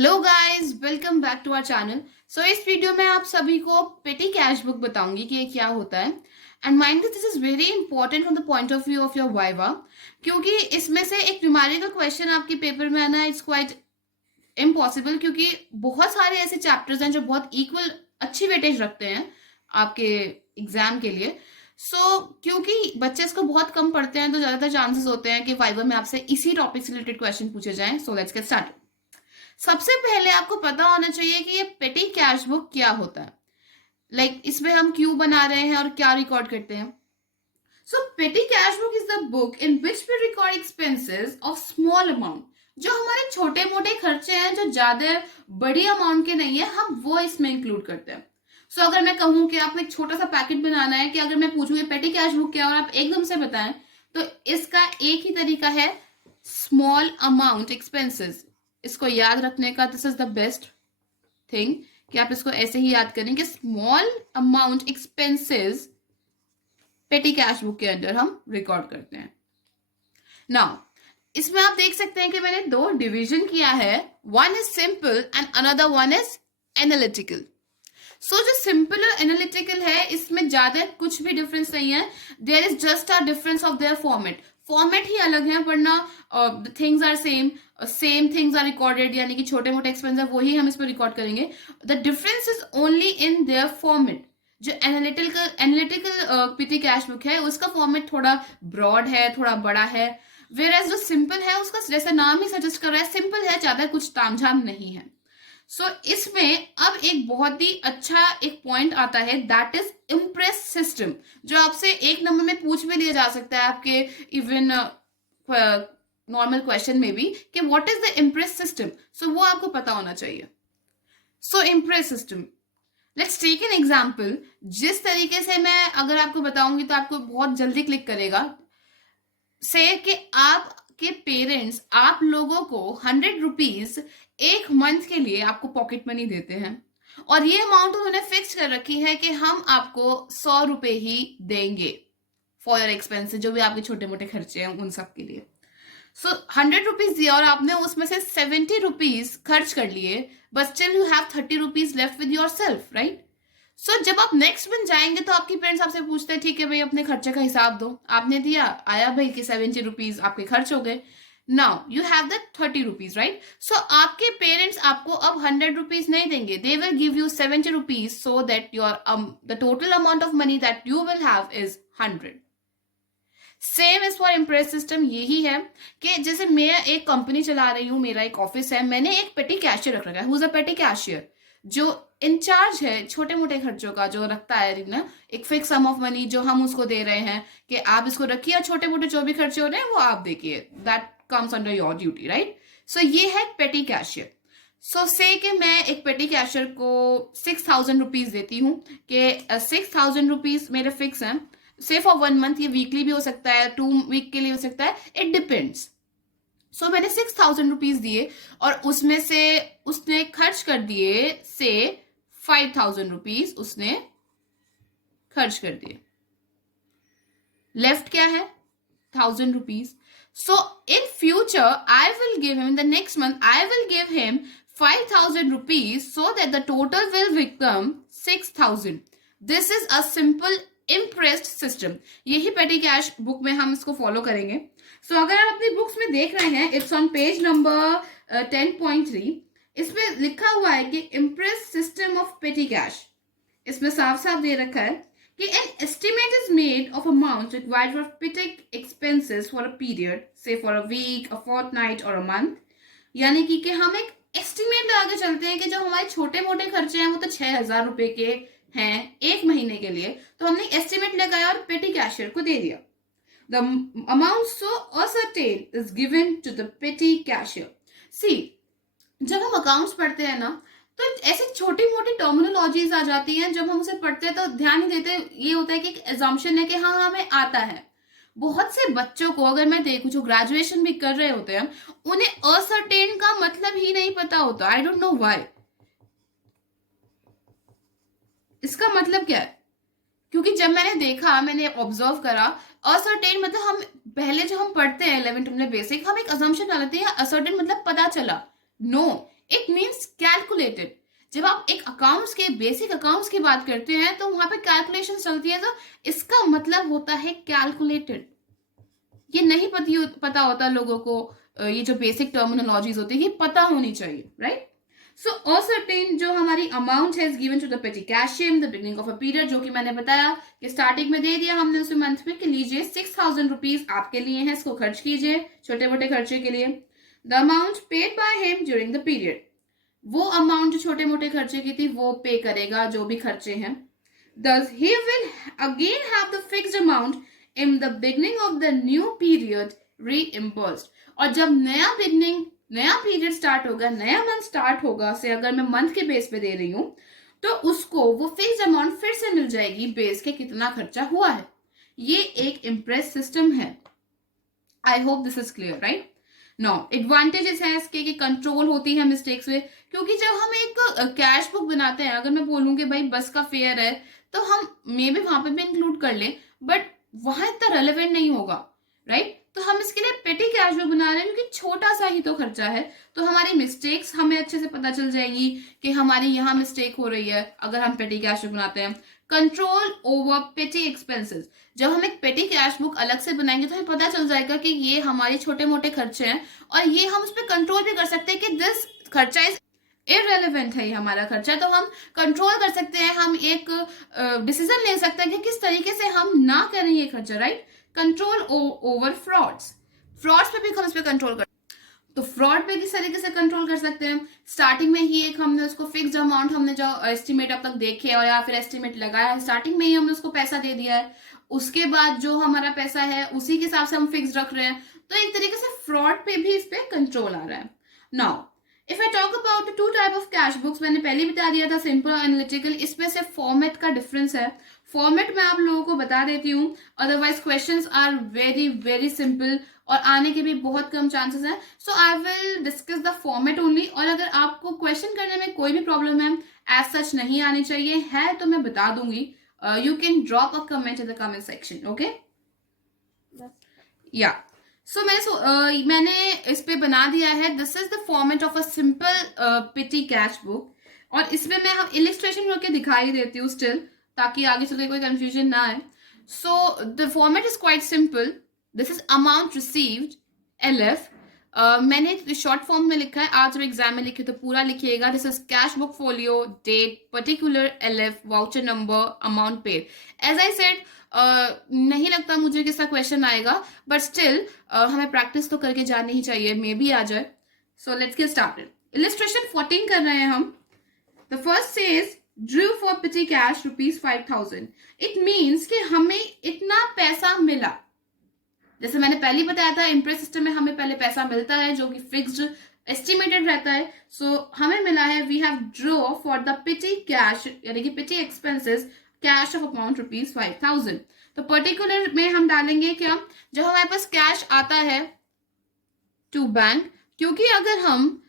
Hello guys, welcome back to our channel. So इस video में आप सभी को पेटी कैश बुक बताऊंगी कि ये क्या होता है। And mind this is very important from the point of view of your viva, क्योंकि इसमें से एक न्यूमेरिकल क्वेश्चन आपके पेपर में आना इट्स क्वाइट इम्पॉसिबल, क्योंकि बहुत सारे ऐसे चैप्टर्स हैं जो बहुत इक्वल अच्छी वेटेज रखते हैं आपके एग्जाम के लिए। क्योंकि बच्चे इसको बहुत कम पढ़ते हैं तो ज्यादातर चांसेस होते हैं कि वाइवा में आपसे इसी टॉपिक से रिलेटेड क्वेश्चन पूछे जाएं। सो लेट्स गेट स्टार्ट। सबसे पहले आपको पता होना चाहिए कि ये पेटी कैश बुक क्या होता है। इसमें हम क्यों बना रहे हैं और क्या रिकॉर्ड करते हैं। So petty cash book is the book in which we record expenses of small amount. जो हमारे छोटे मोटे खर्चे हैं जो ज्यादा बड़ी अमाउंट के नहीं है, हम वो इसमें इंक्लूड करते हैं। अगर मैं कहूं कि आपको एक छोटा सा पैकेट बनाना है, कि अगर मैं पूछूं ये पेटी कैश बुक क्या और आप एकदम से बताएं, तो इसका एक ही तरीका है, स्मॉल अमाउंट एक्सपेंसेस। इसको याद रखने का this is the best thing कि आप इसको ऐसे ही याद करें कि स्मॉल अमाउंट एक्सपेंसेस पेटी कैश बुक के अंदर हम रिकॉर्ड करते हैं। नाउ इसमें आप देख सकते हैं कि मैंने दो डिवीजन किया है, one is simple and another one is analytical. जो सिंपल और एनालिटिकल है इसमें ज्यादा कुछ भी डिफरेंस नहीं है, there is just a difference of there format ही अलग है, वरना things are same things are recorded, यानी कि छोटे मोटे एक्सपेंस है वही हम इसमें रिकॉर्ड करेंगे। The difference is only in their format. जो एनालिटिकल पीटी कैश बुक है उसका फॉर्मेट थोड़ा ब्रॉड है, थोड़ा बड़ा है, वेयर एज जो सिंपल है उसका जैसा नाम ही सजेस्ट कर रहा है, सिंपल है, ज्यादा कुछ तामझाम नहीं है। इसमें अब एक बहुत ही अच्छा एक पॉइंट आता है, दैट इज इम्प्रेस सिस्टम, जो आपसे एक नंबर में पूछ भी लिया जा सकता है आपके इवन नॉर्मल क्वेश्चन में भी, कि what is the imprest system. वो आपको पता होना चाहिए। Imprest system, let's take an example. जिस तरीके से मैं अगर आपको बताऊंगी तो आपको बहुत जल्दी क्लिक करेगा। से कि आपके पेरेंट्स आप लोगों को 100 रुपीज एक मंथ के लिए आपको पॉकेट मनी देते हैं, और ये अमाउंट उन्होंने फिक्स कर रखी है कि हम आपको 100 रुपए ही देंगे फॉर योर एक्सपेंसेस, जो भी आपके छोटे मोटे खर्चे हैं उन सब के लिए। 100 रुपीज दिया और आपने उसमें से 70 रुपीज खर्च कर लिए, but still you have 30 rupees left with your self, right. जब आप नेक्स्ट मंथ जाएंगे तो आपके पेरेंट्स आपसे पूछते हैं, ठीक है भाई अपने खर्चे का हिसाब दो, आपने दिया, आया भाई कि 70 रुपीज आपके खर्च हो गए, now you have the 30 rupees, right. आपके पेरेंट्स आपको अब 100 रुपीज नहीं देंगे, they will give you 70 rupees, so that your the total amount of money that you will have is 100। Same is for impress system. यही है कि जैसे मैं एक कंपनी चला रही हूँ, मेरा एक ऑफिस है, मैंने एक पेटी कैशियर रख रखा है, हु इज अ पेटी कैशियर, जो इंचार्ज है छोटे मोटे खर्चों का, जो रखता है ना एक फिक्स सम ऑफ मनी जो हम उसको दे रहे हैं कि आप इसको रखिए और छोटे मोटे जो भी खर्चे हो रहे हैं वो आप देखिए, that comes under your duty, right. ये है पेटी कैशियर। से कि मैं एक पेटी कैशियर को 6,000 रुपीज देती हूँ कि 6,000 रुपीज मेरे फिक्स हैं, से फॉर 1 मंथ, ये वीकली भी हो सकता है, 2 वीक के लिए हो सकता है, इट डिपेंड्स। मैंने 6,000 रुपीज दिए और उसमें से उसने खर्च कर दिए से 5,000 रुपीज उसने खर्च कर दिए, लेफ्ट क्या है 1,000 rupees. In future I will give him, in the next month I will give him 5,000 rupees, so that the total will become 6,000। This is a simple impressed system. यही पेटी कैश बुक में हम इसको follow करेंगे। अगर आप अपनी books में देख रहे हैं, इट्स ऑन पेज नंबर 10.3, इसमें लिखा हुआ है कि imprest system of petty cash. इसमें साफ साफ दे रखा है कि an estimate is made of amount required for petty expenses for a period, say for a week, a fortnight और अ मंथ। यानी कि हम एक एस्टिमेट लगा के चलते हैं कि जो हमारे छोटे मोटे खर्चे हैं वो तो 6,000 रुपए के हैं एक महीने के लिए, तो हमने एस्टिमेट लगाया और पेटी कैशियर को दे दिया। The amount so ascertained is given to the petty cashier. See, जब हम अकाउंट्स पढ़ते हैं ना तो ऐसे छोटी मोटी टर्मिनोलॉजीज आ जाती हैं, जब हम उसे पढ़ते हैं तो ध्यान नहीं देते, ये होता है कि एक एजम्पशन है कि हाँ हमें आता है। बहुत से बच्चों को अगर मैं देखूं जो ग्रेजुएशन भी कर रहे होते हैं, उन्हें असर्टेन का मतलब ही नहीं पता होता। आई डोंट नो व्हाई, इसका मतलब क्या है, क्योंकि जब मैंने देखा, मैंने ऑब्जर्व करा, असर्टेन मतलब हम पहले जो हम पढ़ते हैं 11th में बेसिक, हम एक अजम्पशन डालते हैं असर्टेन मतलब पता चला। No, it means calculated. जब आप एक अकाउंट्स के बेसिक अकाउंट्स की बात करते हैं तो वहां पे कैलकुलेशन चलती है, तो इसका मतलब होता है कैलकुलेटेड। ये नहीं पता होता लोगों को, ये जो बेसिक टर्मिनोलॉजीज होती है ये पता होनी चाहिए, राइट। सो असर्टेन जो हमारी अमाउंट है गिवन टू द पेटी cashier in the beginning of a period, जो कि मैंने बताया कि स्टार्टिंग में दे दिया हमने उस मंथ में कि लीजिए 6,000 रुपीज आपके लिए हैं, इसको खर्च कीजिए छोटे मोटे खर्चे के लिए। The amount paid by him during the period, वो अमाउंट जो छोटे मोटे खर्चे की थी वो पे करेगा, जो भी खर्चे हैं। Thus, he will again have the fixed amount in the beginning of the new period reimbursed. और जब नया पीरियड स्टार्ट होगा, नया मंथ स्टार्ट होगा, से अगर मैं मंथ के बेस पे दे रही हूं तो उसको वो फिक्स्ड अमाउंट फिर से मिल जाएगी बेस के कितना खर्चा हुआ है। ये एक इम्प्रेस सिस्टम है। I hope this is clear, right. No advantages है इसके कि कंट्रोल होती है मिस्टेक्स में, क्योंकि जब हम एक कैश बुक बनाते हैं, अगर मैं बोलूँ कि भाई बस का फेयर है तो हम मे भी वहां पे भी इंक्लूड कर लें, बट वहां इतना रेलेवेंट नहीं होगा, राइट। तो हम इसके लिए पेटी कैश बुक बना रहे हैं क्योंकि छोटा सा ही तो खर्चा है, तो हमारी मिस्टेक्स हमें अच्छे से पता चल जाएगी कि हमारी यहाँ मिस्टेक हो रही है अगर हम पेटी कैश बुक बनाते हैं। कंट्रोल ओवर पेटी एक्सपेंसेस, जब हम एक पेटी कैश बुक अलग से बनाएंगे तो हमें पता चल जाएगा कि ये हमारे छोटे मोटे खर्चे हैं, और ये हम उस पर कंट्रोल भी कर सकते हैं कि दिस खर्चा इज इररेलेवेंट है, ये हमारा खर्चा, तो हम कंट्रोल कर सकते हैं, हम एक डिसीजन ले सकते हैं कि किस तरीके से हम ना करें ये खर्चा, राइट। कंट्रोल ओवर फ्रॉड्स पे भी हम इस पर कंट्रोल कर, तो फ्रॉड पे किस तरीके से कंट्रोल कर सकते हैं। स्टार्टिंग में ही एक हमने उसको फिक्स्ड अमाउंट, हमने जो एस्टिमेट अब तक देखे और या फिर एस्टिमेट लगाया है, स्टार्टिंग में ही हमने उसको पैसा दे दिया है, उसके बाद जो हमारा पैसा है उसी के हिसाब से हम फिक्स रख रहे हैं, तो एक तरीके से फ्रॉड पे भी इस पे कंट्रोल आ रहा है। Now if I talk about the two type of cash books, मैंने पहले बता दिया था सिंपल और एनालिटिकल, इसमें से फॉर्मेट का डिफरेंस है। फॉर्मेट मैं आप लोगों को बता देती हूँ, otherwise questions are very very simple और आने के भी बहुत कम चांसेस हैं। So I will discuss the format only, और अगर आपको क्वेश्चन करने में कोई भी प्रॉब्लम है, एज सच नहीं आनी चाहिए है तो मैं बता दूंगी। You can drop a comment in the comment section, okay. या सो मैंने इस पे बना दिया है, this is the format of a simple petty cash book, और इसमें मैं हम इलिस्ट्रेशन करके दिखाई देती हूँ स्टिल, ताकि आगे चलकर कोई कंफ्यूजन ना आए। So the format is quite simple. This is amount received LF, मैंने शॉर्ट फॉर्म में लिखा है, आज जब एग्जाम में लिखे तो पूरा लिखिएगा। This is cash book folio, date, particular LF, voucher number, amount paid. As I said, नहीं लगता मुझे कि इसका क्वेश्चन आएगा, बट स्टिल हमें प्रैक्टिस तो करके जानी ही चाहिए, मे बी आ जाए। So let's get started. Illustration 14 कर रहे हैं हम। The first says drew for petty cash ₹5,000। It means कि हमें इतना पैसा मिला, जैसे मैंने पहले बताया था इम्प्रेस सिस्टम में हमें पहले पैसा मिलता है जो कि फिक्स्ड एस्टिमेटेड रहता है। सो हमें मिला है, we have draw for the petty cash, यानी कि petty expenses, cash of amount ₹5,000। तो पर्टिकुलर में हम डालेंगे क्या, जब हमारे पास कैश आता है टू बैंक, क्योंकि अगर हम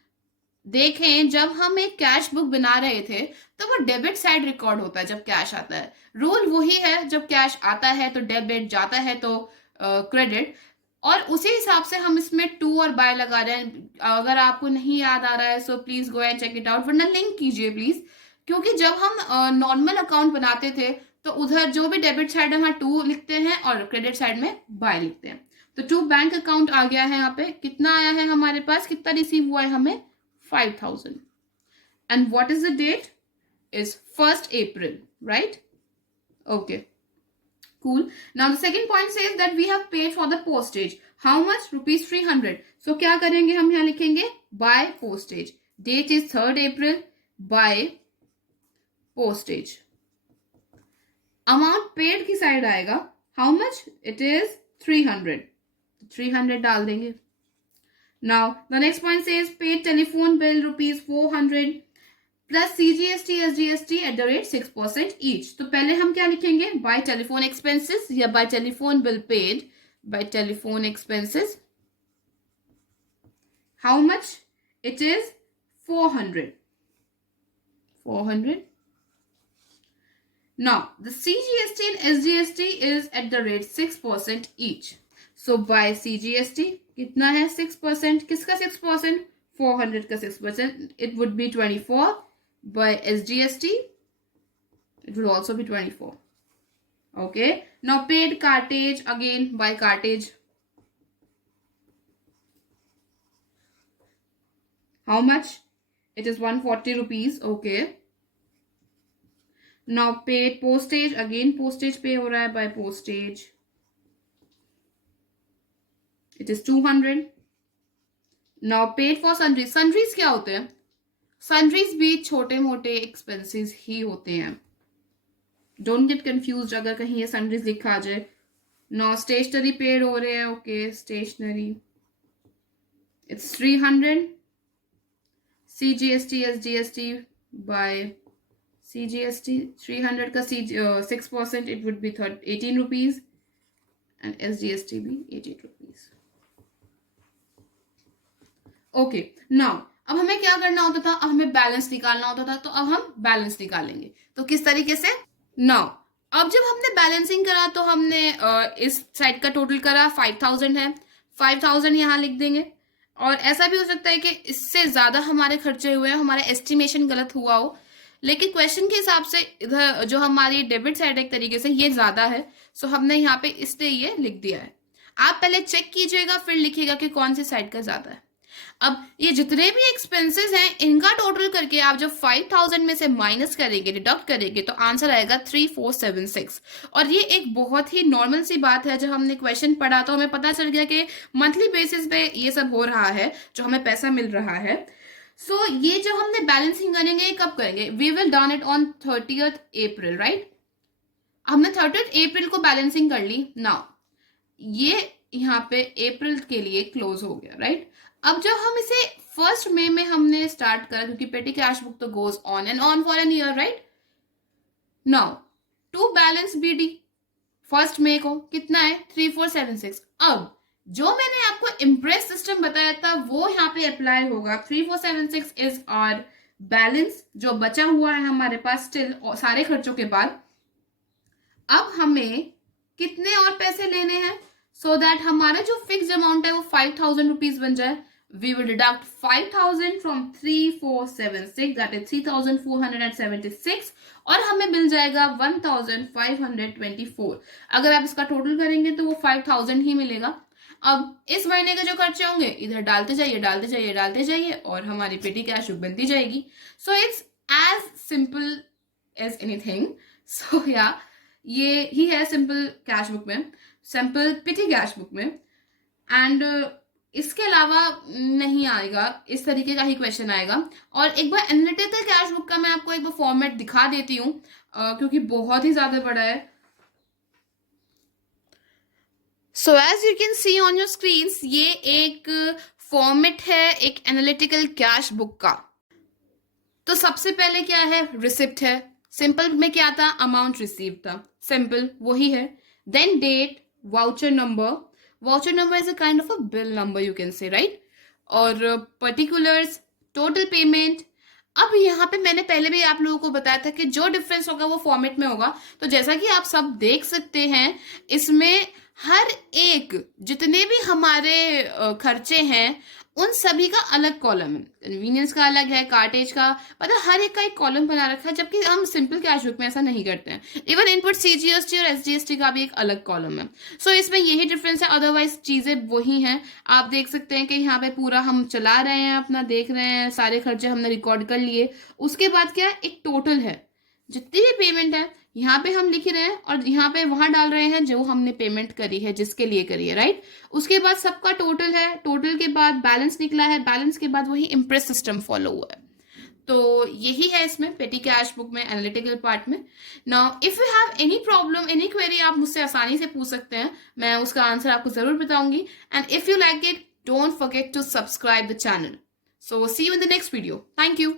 देखें जब हम एक कैश बुक बना रहे थे तो वो डेबिट साइड रिकॉर्ड होता है जब कैश आता है। रूल वही है, जब कैश आता है तो डेबिट, जाता है तो क्रेडिट, और उसी हिसाब से हम इसमें टू और बाय लगा रहे हैं। अगर आपको नहीं याद आ रहा है so please go and check it out, वरना लिंक कीजिए प्लीज, क्योंकि जब हम नॉर्मल अकाउंट बनाते थे तो उधर जो भी डेबिट साइड है वहाँ टू लिखते हैं और क्रेडिट साइड में बाय लिखते हैं। तो टू बैंक अकाउंट आ गया है यहाँ पे, कितना आया है हमारे पास, कितना रिसीव हुआ है हमें, 5,000। And what is the date, is 1st April, right? Okay, cool. Now the second point says that we have paid for the postage. How much? ₹300. So क्या करेंगे हम, यहाँ लिखेंगे by postage. Date is 3rd April, by postage. Amount paid की side आएगा, how much? It is 300. 300 डाल देंगे। Now the next point says paid telephone bill ₹400 plus CGST SGST at the rate 6% each. तो पहले हम क्या लिखेंगे, by telephone expenses या by telephone bill paid, by telephone expenses, how much? It is 400. Now the CGST and SGST is at the rate 6% each. So by CGST कितना है 6%, किसका 6%, 400 का 6%, it would be 24. By SGST, it will also be 24. Okay. Now paid cartage, again by cartage. How much? It is 140 rupees. Okay. Now paid postage, again postage pay हो रहा है by postage. It is 200. Now paid for sundries. Sundries क्या होते हैं? Sundries भी छोटे मोटे expenses ही होते हैं. Don't get confused अगर कहीं ये sundries लिखा आ जाए. Now stationery paid हो रहे हैं. Okay, stationery. It's 300. CGST, SGST by CGST 300 का 6%, it would be 18 rupees, and SGST भी 18 rupees. Okay, now अब हमें क्या करना होता था? अब हमें बैलेंस निकालना होता था, तो अब हम बैलेंस निकालेंगे. तो किस तरीके से? Now अब जब हमने बैलेंसिंग करा तो हमने इस साइड का टोटल करा 5000 है, 5000 यहाँ लिख देंगे. और ऐसा भी हो सकता है कि इससे ज्यादा हमारे खर्चे हुए हैं, हमारा एस्टिमेशन गलत हुआ हो, लेकिन क्वेश्चन के हिसाब से इधर जो हमारी डेबिट साइड एक तरीके से ये ज्यादा है, सो हमने यहाँ पे इसलिए ये लिख दिया है. आप पहले चेक कीजिएगा, फिर लिखिएगा कि कौन सी साइड का ज्यादा है. अब ये जितने भी एक्सपेंसेस हैं इनका टोटल करके आप जब 5000 में से माइनस करेंगे, डिडक्ट करेंगे, तो आंसर आएगा 3476. और ये एक बहुत ही नॉर्मल सी बात है. जब हमने क्वेश्चन पढ़ा तो हमें पता चल गया कि मंथली बेसिस पे ये सब हो रहा है, जो हमें पैसा मिल रहा है. सो ये जो हमने बैलेंसिंग करेंगे कब करेंगे? We will done it on 30th April, right? हमने 30th April को बैलेंसिंग कर ली. नाउ ये यहाँ पे अप्रैल के लिए क्लोज हो गया, राइट? अब जब हम इसे 1 मई में हमने स्टार्ट करा, क्योंकि पेटी कैश बुक तो goes on and on for an year, right? Now to balance BD 1 मई को कितना है? 3476. अब जो मैंने आपको इम्प्रेस सिस्टम बताया था वो यहाँ पे अप्लाई होगा. 3476 इज आवर बैलेंस, जो बचा हुआ है हमारे पास स्टिल सारे खर्चों के बाद. अब हमें कितने और पैसे लेने हैं सो दैट हमारा जो फिक्स अमाउंट है वो 5000 रुपीज बन जाए? We will deduct 5000 from 3476, that is 3476, और हमें मिल जाएगा 1524. अगर आप इसका टोटल करेंगे तो वो 5000 ही मिलेगा. अब इस महीने के जो खर्चे होंगे इधर डालते जाइए, डालते जाइए, डालते जाइए, और हमारी पेटी कैश बुक बनती जाएगी. So it's as simple as anything. So या ये ही है सिंपल कैश बुक में, सिंपल पेटी कैश बुक में. एंड इसके अलावा नहीं आएगा, इस तरीके का ही क्वेश्चन आएगा. और एक बार एनालिटिकल कैश बुक का मैं आपको एक बार फॉर्मेट दिखा देती हूँ, क्योंकि बहुत ही ज्यादा बड़ा है. So as you can see on your screen, ये एक फॉर्मेट है एक एनालिटिकल कैश बुक का. तो सबसे पहले क्या है? रिसिप्ट है. सिंपल में क्या था? अमाउंट रिसीव था. सिंपल वही है. Then date, voucher number. Voucher number is a kind of a bill number, you can say, right? और particulars, total payment. अब यहाँ पे मैंने पहले भी आप लोगों को बताया था कि जो डिफरेंस होगा वो फॉर्मेट में होगा. तो जैसा कि आप सब देख सकते हैं, इसमें हर एक जितने भी हमारे खर्चे हैं उन सभी का अलग कॉलम है. कन्वीनियंस का अलग है, कार्टेज का, मतलब हर एक का एक कॉलम बना रखा है. जबकि हम सिंपल कैश बुक में ऐसा नहीं करते हैं. इवन इनपुट CGST और SGST का भी एक अलग कॉलम है. सो इसमें यही डिफरेंस है, अदरवाइज चीजें वही हैं. आप देख सकते हैं कि यहाँ पे पूरा हम चला रहे हैं, अपना देख रहे हैं, सारे खर्चे हमने रिकॉर्ड कर लिए. उसके बाद क्या है? एक टोटल है, जितनी भी पेमेंट है यहाँ पे हम लिख रहे हैं, और यहाँ पे वहां डाल रहे हैं जो हमने पेमेंट करी है, जिसके लिए करी है, राइट? उसके बाद सबका टोटल है, टोटल के बाद बैलेंस निकला है, बैलेंस के बाद वही इम्प्रेस सिस्टम फॉलो हुआ है. तो यही है इसमें पेटी कैश बुक में एनालिटिकल पार्ट में. Now if you have any problem, any query, आप मुझसे आसानी से पूछ सकते हैं, मैं उसका आंसर आपको जरूर बताऊंगी. And if you like it, don't forget to subscribe the channel. So see you in the next video. Thank you.